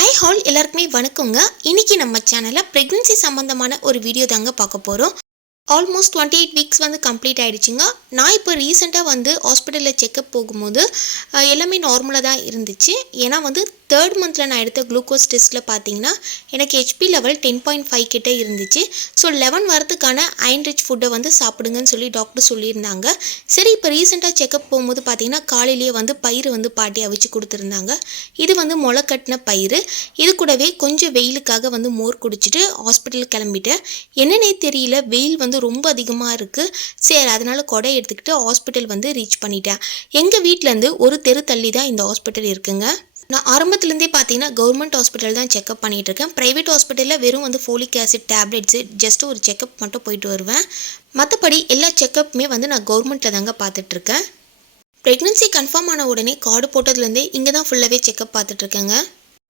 ஐ hall எல்லாருக்குமே வணக்கங்க. இன்னைக்கு நம்ம சேனலில் ப்ரெக்னென்சி சம்மந்தமான ஒரு வீடியோ தாங்க பார்க்க போகிறோம். ஆல்மோஸ்ட் 28 வீக்ஸ் வந்து கம்ப்ளீட் ஆகிடுச்சிங்க. நான் இப்போ ரீசெண்டாக வந்து ஹாஸ்பிட்டலில் செக்கப் போகும்போது எல்லாமே நார்மலாக தான் இருந்துச்சு. ஏன்னா வந்து 3rd மந்தில் நான் எடுத்த குளுக்கோஸ் டெஸ்ட்டில் பார்த்தீங்கன்னா எனக்கு ஹெச்பி லெவல் 10.5 கிட்டே இருந்துச்சு. ஸோ 11 வரதுக்கான அயன் ரிச் ஃபுட்டை வந்து சாப்பிடுங்கன்னு சொல்லி டாக்டர் சொல்லியிருந்தாங்க. சரி, இப்போ ரீசெண்டாக செக்கப் போகும்போது பார்த்தீங்கன்னா காலையிலேயே வந்து பயிறு வந்து பாட்டி அவிச்சு கொடுத்துருந்தாங்க. இது வந்து முளைக்கட்டின பயிறு. இது கூடவே கொஞ்சம் வெயிலுக்காக வந்து மோர் குடிச்சிட்டு ஹாஸ்பிட்டல் கிளம்பிட்டேன். என்னன்னே தெரியல, வெயில் வந்து ரொம்ப அதிகமாக இருக்குது. சரி, அதனால் கொடை எடுத்துக்கிட்டு ஹாஸ்பிட்டல் வந்து ரீச் பண்ணிட்டேன். எங்கள் வீட்டிலேருந்து ஒரு தெரு தள்ளி தான் இந்த ஹாஸ்பிட்டல் இருக்குங்க. நான் ஆரம்பத்துலேருந்தே பார்த்தீங்கன்னா கவர்மெண்ட் ஹாஸ்பிட்டல் தான் செக்கப் பண்ணிகிட்ருக்கேன். ப்ரைவேட் ஹாஸ்பிட்டலில் வெறும் வந்து ஃபோலிக் ஆசிட் டேப்லெட்ஸு ஜஸ்ட் ஒரு செக்கப் மட்டும் போயிட்டு வருவேன். மற்றபடி எல்லா செக்கப்புமே வந்து நான் கவர்மெண்ட்டில் தாங்க பார்த்துட்ருக்கேன். ப்ரெக்னென்சி கன்ஃபார்ம் ஆன உடனே கார்டு போட்டதுலேருந்தே இங்கே தான் ஃபுல்லாகவே செக்கப் பார்த்துட்ருக்கேங்க.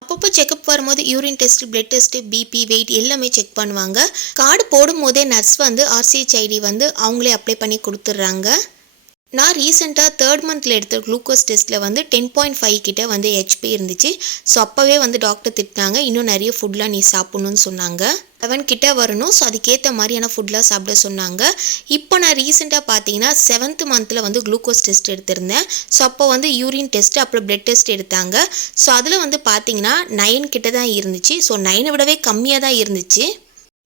அப்பப்போ செக்கப் வரும்போது urine test, blood test, BP, weight எல்லாமே செக் பண்ணுவாங்க. கார்டு போடும் போதே நர்ஸ் வந்து RCH ID வந்து அவங்களே அப்ளை பண்ணி கொடுத்துட்றாங்க. நான் ரீசெண்டாக 3rd மந்தில் எடுத்த குளுக்கோஸ் டெஸ்ட்டில் வந்து 10.5 கிட்ட வந்து ஹெச்பி இருந்துச்சு. ஸோ அப்போவே வந்து டாக்டர் திட்டினாங்க, இன்னும் நிறைய ஃபுட்லாம் நீ சாப்பிட்ணுன்னு சொன்னாங்க. 11 கிட்ட வரணும். ஸோ அதுக்கேற்ற மாதிரியான ஃபுட்லாம் சாப்பிட சொன்னாங்க. இப்போ நான் ரீசெண்டாக பார்த்தீங்கன்னா 7th மந்தில் வந்து குளுக்கோஸ் டெஸ்ட் எடுத்திருந்தேன். ஸோ அப்போ வந்து யூரின் டெஸ்ட் அப்புறம் பிளட் டெஸ்ட் எடுத்தாங்க. ஸோ அதில் வந்து பார்த்தீங்கன்னா 9 கிட்ட தான் இருந்துச்சு. ஸோ 9 விடவே கம்மியாக தான் இருந்துச்சு.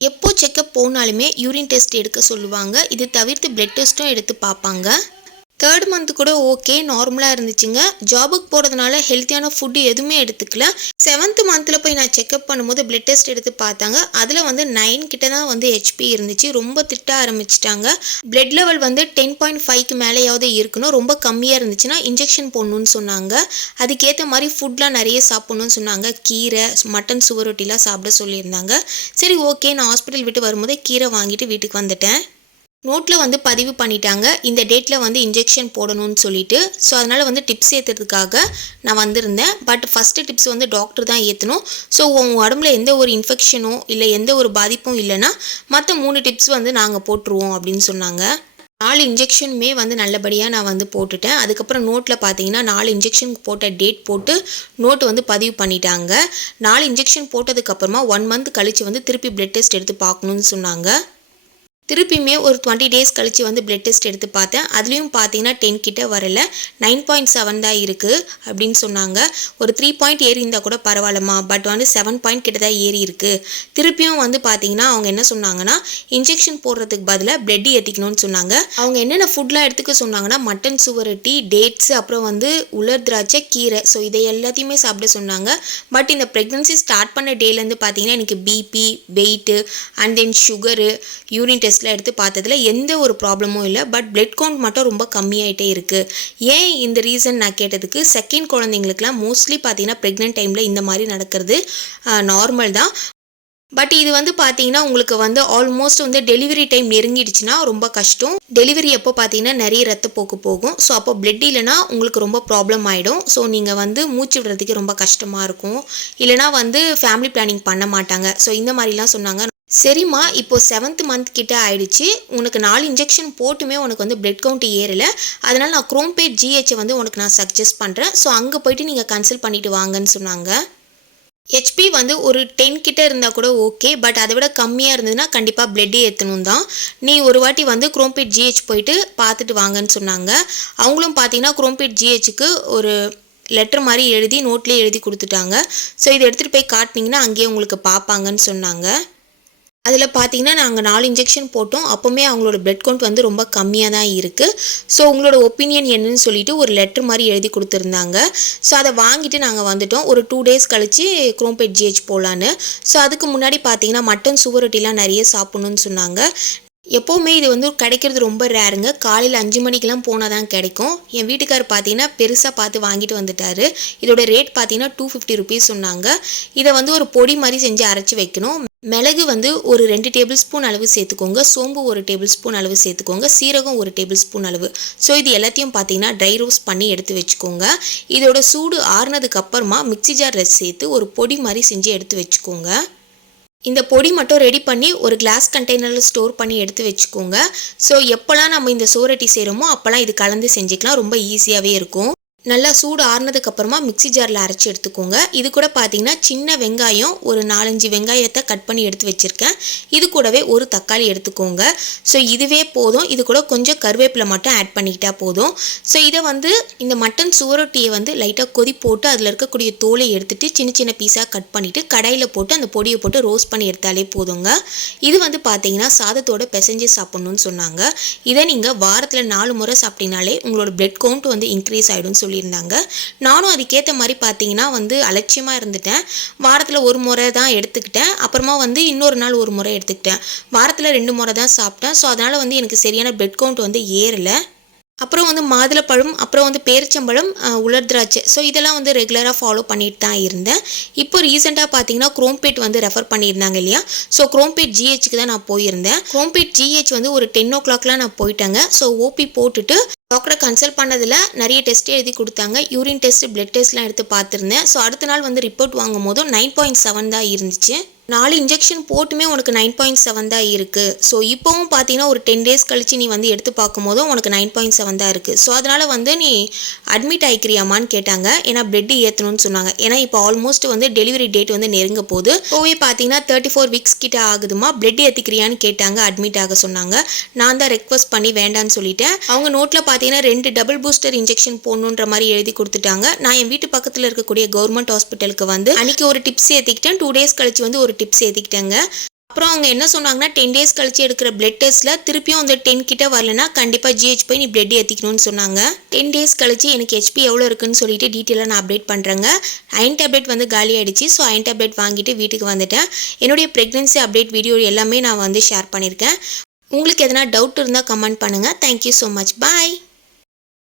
எப்போ செக்கப் போனாலுமே யூரின் டெஸ்ட் எடுக்க சொல்லுவாங்க. இது தவிர்த்து பிளட் டெஸ்ட்டும் எடுத்து பார்ப்பாங்க. 3rd மந்த் கூட ஓகே, நார்மலாக இருந்துச்சுங்க. ஜாபுக்கு போகிறதுனால ஹெல்த்தியான ஃபுட்டு எதுவுமே எடுத்துக்கல. 7th மந்தில் போய் நான் செக்கப் பண்ணும்போது பிளட் டெஸ்ட் எடுத்து பார்த்தாங்க. அதில் வந்து 9 கிட்ட தான் வந்து ஹெச்பி இருந்துச்சு. ரொம்ப திட்ட ஆரம்பிச்சிட்டாங்க. பிளட் லெவல் வந்து 10.5க்கு மேலேயாவது இருக்கணும். ரொம்ப கம்மியாக இருந்துச்சுன்னா இன்ஜெக்ஷன் போடணுன்னு சொன்னாங்க. அதுக்கேற்ற மாதிரி ஃபுட்லாம் நிறைய சாப்பிட்ணுன்னு சொன்னாங்க. கீரை, மட்டன், சுவரொட்டிலாம் சாப்பிட சொல்லியிருந்தாங்க. சரி, ஓகே, நான் ஹாஸ்பிட்டல் விட்டு வரும்போதே கீரை வாங்கிட்டு வீட்டுக்கு வந்துட்டேன். நோட்டில் வந்து பதிவு பண்ணிட்டாங்க, இந்த டேட்டில் வந்து இன்ஜெக்ஷன் போடணும்னு சொல்லிட்டு. ஸோ அதனால் வந்து டிப்ஸ் ஏற்றுறதுக்காக நான் வந்திருந்தேன். பட் ஃபஸ்ட்டு டிப்ஸ் வந்து டாக்டர் தான் ஏற்றணும். ஸோ உங்கள் உடம்புல எந்த ஒரு இன்ஃபெக்ஷனோ இல்லை எந்த ஒரு பாதிப்பும் இல்லைன்னா மற்ற 3 டிப்ஸ் வந்து நாங்கள் போட்டுருவோம் அப்படின்னு சொன்னாங்க. 4 இன்ஜெக்ஷனுமே வந்து நல்லபடியாக நான் வந்து போட்டுட்டேன். அதுக்கப்புறம் நோட்டில் பார்த்தீங்கன்னா 4 இன்ஜெக்ஷனுக்கு போட்ட டேட் போட்டு நோட்டு வந்து பதிவு பண்ணிட்டாங்க. 4 இன்ஜெக்ஷன் போட்டதுக்கப்புறமா 1 மந்த் கழித்து வந்து திருப்பி பிளட் டெஸ்ட் எடுத்து பார்க்கணுன்னு சொன்னாங்க. திருப்பியுமே ஒரு 20 டேஸ் கழித்து வந்து பிளட் டெஸ்ட் எடுத்து பார்த்தேன். அதுலேயும் பார்த்தீங்கன்னா 10 கிட்ட வரல, 9.7 தான் இருக்குது அப்படின்னு சொன்னாங்க. ஒரு 3 பாயிண்ட் ஏறி இருந்தால் கூட பரவாயில்லம்மா, பட் வந்து 7 பாயிண்ட் கிட்ட தான் ஏறி இருக்குது. திருப்பியும் வந்து பார்த்தீங்கன்னா அவங்க என்ன சொன்னாங்கன்னா இன்ஜெக்ஷன் போடுறதுக்கு பதிலாக பிளட் ஏற்றிக்கணும்னு சொன்னாங்க. அவங்க என்னென்ன ஃபுட்லாம் எடுத்துக்க சொன்னாங்கன்னா மட்டன், சுவரொட்டி, டேட்ஸு, அப்புறம் வந்து உலர் திராட்சை, கீரை, ஸோ இதை எல்லாத்தையுமே சாப்பிட சொன்னாங்க. பட் இந்த ப்ரெக்னென்சி ஸ்டார்ட் பண்ண டேலேருந்து பார்த்தீங்கன்னா எனக்கு BP, weight and then sugar, urine test எடுத்து பார்த்ததுல எந்த ஒரு ப்ராப்ளமும் இல்லை. பட் பிளட் கவுண்ட் மட்டும் ரொம்ப கம்மியாயிட்டே இருக்குது. ஏன் இந்த ரீசன் நான் கேட்டதுக்கு, செகண்ட் குழந்தைங்களுக்குலாம் மோஸ்ட்லி பார்த்தீங்கன்னா ப்ரெக்னென்ட் டைமில் இந்த மாதிரி நடக்கிறது நார்மல் தான். பட் இது வந்து பார்த்தீங்கன்னா உங்களுக்கு வந்து ஆல்மோஸ்ட் வந்து டெலிவரி டைம் நெருங்கிடுச்சுன்னா ரொம்ப கஷ்டம். டெலிவரி எப்போ பார்த்தீங்கன்னா நிறைய ரத்தப்போக்கு போகும். ஸோ அப்போ பிளட் இல்லைனா உங்களுக்கு ரொம்ப ப்ராப்ளம் ஆகிடும். ஸோ நீங்கள் வந்து மூச்சு விடுறதுக்கு ரொம்ப கஷ்டமாக இருக்கும். இல்லைனா வந்து ஃபேமிலி பிளானிங் பண்ண மாட்டாங்க. ஸோ இந்த மாதிரிலாம் சொன்னாங்க. சரிம்மா, இப்போது 7th மந்த் கிட்ட ஆயிடுச்சு, உனக்கு 4 இன்ஜெக்ஷன் போட்டுமே உனக்கு வந்து பிளட் கவுண்ட் ஏறலை. அதனால் நான் குரோம்பேட் GH வந்து உனக்கு நான் சஜஸ்ட் பண்ணுறேன். ஸோ அங்கே போய்ட்டு நீங்கள் கன்சல்ட் பண்ணிவிட்டு வாங்கன்னு சொன்னாங்க. ஹெச்பி வந்து ஒரு 10 கிட்ட இருந்தால் கூட ஓகே, பட் அதை விட கம்மியாக இருந்ததுன்னா கண்டிப்பாக பிளட்டே ஏற்றணும் தான். நீ ஒரு வாட்டி வந்து குரோம்பேட் GH போயிட்டு பார்த்துட்டு வாங்கன்னு சொன்னாங்க. அவங்களும் பார்த்தீங்கன்னா குரோம்பேட் GHக்கு ஒரு லெட்டர் மாதிரி எழுதி நோட்லேயே எழுதி கொடுத்துட்டாங்க. ஸோ இதை எடுத்துகிட்டு போய் காட்டினீங்கன்னா அங்கேயே உங்களுக்கு பார்ப்பாங்கன்னு சொன்னாங்க. அதில் பார்த்தீங்கன்னா நாங்கள் 4 இன்ஜெக்ஷன் போட்டோம். அப்போவுமே அவங்களோட பிளட் கவுண்ட் வந்து ரொம்ப கம்மியாக தான் இருக்குது. ஸோ உங்களோட ஒப்பீனியன் என்னன்னு சொல்லிட்டு ஒரு லெட்டர் மாதிரி எழுதி கொடுத்துருந்தாங்க. ஸோ அதை வாங்கிட்டு நாங்கள் வந்துட்டோம். ஒரு 2 டேஸ் கழித்து குரோம்பேட் GH போகலான்னு. ஸோ அதுக்கு முன்னாடி பார்த்தீங்கன்னா மட்டன், சுவரொட்டிலாம் நிறைய சாப்பிட்ணுன்னு சொன்னாங்க. எப்போவுமே இது வந்து கிடைக்கிறது ரொம்ப ரேருங்க. காலையில் 5 மணிக்கெலாம் போனால் தான் கிடைக்கும். என் வீட்டுக்கார் பார்த்தீங்கன்னா பெருசாக பார்த்து வாங்கிட்டு வந்துட்டார். இதோட ரேட் பார்த்தீங்கன்னா 250 ருபீஸ் சொன்னாங்க. இதை வந்து ஒரு பொடி மாதிரி செஞ்சு அரைச்சி வைக்கணும். மிளகு வந்து ஒரு 2 டேபிள் ஸ்பூன் அளவு சேர்த்துக்கோங்க. சோம்பு ஒரு டேபிள் ஸ்பூன் அளவு சேர்த்துக்கோங்க. சீரகம் ஒரு டேபிள் ஸ்பூன் அளவு. ஸோ இது எல்லாத்தையும் பார்த்தீங்கன்னா ட்ரை ரோஸ்ட் பண்ணி எடுத்து வச்சுக்கோங்க. இதோட சூடு ஆறுனதுக்கு அப்புறமா மிக்ஸி ஜாரில் சேர்த்து ஒரு பொடி மாதிரி செஞ்சு எடுத்து வச்சுக்கோங்க. இந்த பொடி மட்டும் ரெடி பண்ணி ஒரு கிளாஸ் கண்டெய்னரில் ஸ்டோர் பண்ணி எடுத்து வச்சுக்கோங்க. ஸோ எப்போல்லாம் நம்ம இந்த சுவரொட்டி செய்கிறோமோ அப்போல்லாம் இது கலந்து செஞ்சுக்கலாம். ரொம்ப ஈஸியாகவே இருக்கும். நல்லா சூடு ஆறுனதுக்கு அப்புறமா மிக்ஸி ஜாரில் அரைச்சி எடுத்துக்கோங்க. இது கூட பார்த்தீங்கன்னா சின்ன வெங்காயம் ஒரு 4-5 வெங்காயத்தை கட் பண்ணி எடுத்து வச்சுருக்கேன். இது கூடவே ஒரு தக்காளி எடுத்துக்கோங்க. ஸோ இதுவே போதும். இது கூட கொஞ்சம் கருவேப்பிலை மட்டும் ஆட் பண்ணிக்கிட்டா போதும். ஸோ இதை வந்து இந்த மட்டன் சுவரொட்டியை வந்து லைட்டாக கொதி போட்டு அதில் இருக்கக்கூடிய தோலை எடுத்துட்டு சின்ன சின்ன பீஸாக கட் பண்ணிவிட்டு கடாயில் போட்டு அந்த பொடியை போட்டு ரோஸ்ட் பண்ணி எடுத்தாலே போதுங்க. இது வந்து பார்த்தீங்கன்னா சாதத்தோட பிசைஞ்சு சாப்பிட்ணுன்னு சொன்னாங்க. இதை நீங்கள் வாரத்தில் 4 முறை சாப்பிட்டீங்கனாலே உங்களோட பிளட் கவுண்ட் வந்து இன்க்ரீஸ் ஆகிடும்னு சொல்லியிருந்தாங்க. நானும் அதுக்கேற்ற மாதிரி பார்த்தீங்கன்னா வந்து அலட்சியமாக இருந்துட்டேன். வாரத்தில் ஒரு முறை தான் எடுத்துக்கிட்டேன். அப்புறமா வந்து இன்னொரு நாள் ஒரு முறை எடுத்துக்கிட்டேன். வாரத்தில் 2 முறை தான் சாப்பிட்டேன். ஸோ அதனால் வந்து எனக்கு சரியான பிளட் கவுண்ட் வந்து ஏறலை. அப்புறம் வந்து மாதுளப்பழம், அப்புறம் வந்து பேரிச்சம்பழம், உலர் திராட்சை. ஸோ இதெல்லாம் வந்து ரெகுலராக ஃபாலோ பண்ணிட்டு தான் இருந்தேன். இப்போ ரீசெண்டாக பார்த்தீங்கன்னா குரோம்பேட் வந்து ரெஃபர் பண்ணியிருந்தாங்க இல்லையா. ஸோ குரோம்பேட் ஜிஹெச்சுக்கு தான் நான் போயிருந்தேன். குரோம்பேட் ஜிஹெச் வந்து ஒரு 10 o'clock நான் போயிட்டேங்க. ஸோ ஓபி போட்டுட்டு டாக்டரை கன்சல்ட் பண்ணதில் நிறைய டெஸ்ட் எழுதி கொடுத்தாங்க. யூரின் டெஸ்ட், பிளட் டெஸ்ட்லாம் எடுத்து பார்த்துருந்தேன். ஸோ அடுத்த நாள் வந்து ரிப்போர்ட் வாங்கும் போதும் 9.7 தான் இருந்துச்சு. 4 இன்ஜெக்ஷன் போட்டுமே உனக்கு 9.7 தான் இருக்குது. ஸோ இப்போவும் பார்த்தீங்கன்னா ஒரு 10 days கழிச்சு நீ வந்து எடுத்து பார்க்கும்போதும் உனக்கு 9.7 தான் இருக்குது. ஸோ அதனால் வந்து நீ அட்மிட் ஆகிக்கிறியாமான்னு கேட்டாங்க. ஏன்னா பிளட் ஏற்றணும்னு சொன்னாங்க. ஏன்னா இப்போ ஆல்மோஸ்ட் வந்து டெலிவரி டேட் வந்து நெருங்க போகுது. இப்போவே பார்த்தீங்கன்னா 34 weeks கிட்ட ஆகுதுமா, பிளட் ஏற்றிக்கிறியான்னு கேட்டாங்க. அட்மிட் ஆக சொன்னாங்க. நான் தான் ரெக்வஸ்ட் பண்ணி வேண்டான்னு சொல்லிட்டேன். அவங்க நோட்டில் பார்த்தீங்கன்னா 2 டபுள் பூஸ்டர் இன்ஜெக்ஷன் போடணுன்ற மாதிரி எழுதி கொடுத்துட்டாங்க. நான் என் வீட்டு பக்கத்தில் இருக்கக்கூடிய கவர்மெண்ட் ஹாஸ்பிட்டலுக்கு வந்து அன்றைக்கி ஒரு டிப்ஸ் ஏற்றிக்கிட்டேன். 2 days கழிச்சு வந்து ஒரு டிப்ஸ் ஏற்றிக்கிட்டேங்க. அப்புறம் அவங்க என்ன சொன்னாங்கன்னா 10 days கழிச்சு எடுக்கிற பிளட் டெஸ்ட்டில் திருப்பியும் வந்து 10 கிட்ட வரலன்னா கண்டிப்பாக ஜிஹெச் போய் நீ பிளட் ஏற்றிக்கணும்னு சொன்னாங்க. 10 days கழிச்சு எனக்கு ஹெச்பி எவ்வளோ இருக்குன்னு சொல்லிட்டு டீட்டெயிலாக நான் அப்டேட் பண்ணுறேங்க. அயன் டேப்லெட் வந்து காலி ஆகிடுச்சு. ஸோ அயன் டேப்லெட் வாங்கிட்டு வீட்டுக்கு வந்துட்டேன். என்னுடைய ப்ரெக்னென்சி அப்டேட் வீடியோ எல்லாமே நான் வந்து ஷேர் பண்ணியிருக்கேன். உங்களுக்கு எதனா டவுட் இருந்தால் கமெண்ட் பண்ணுங்கள். Thank you so much. பாய்.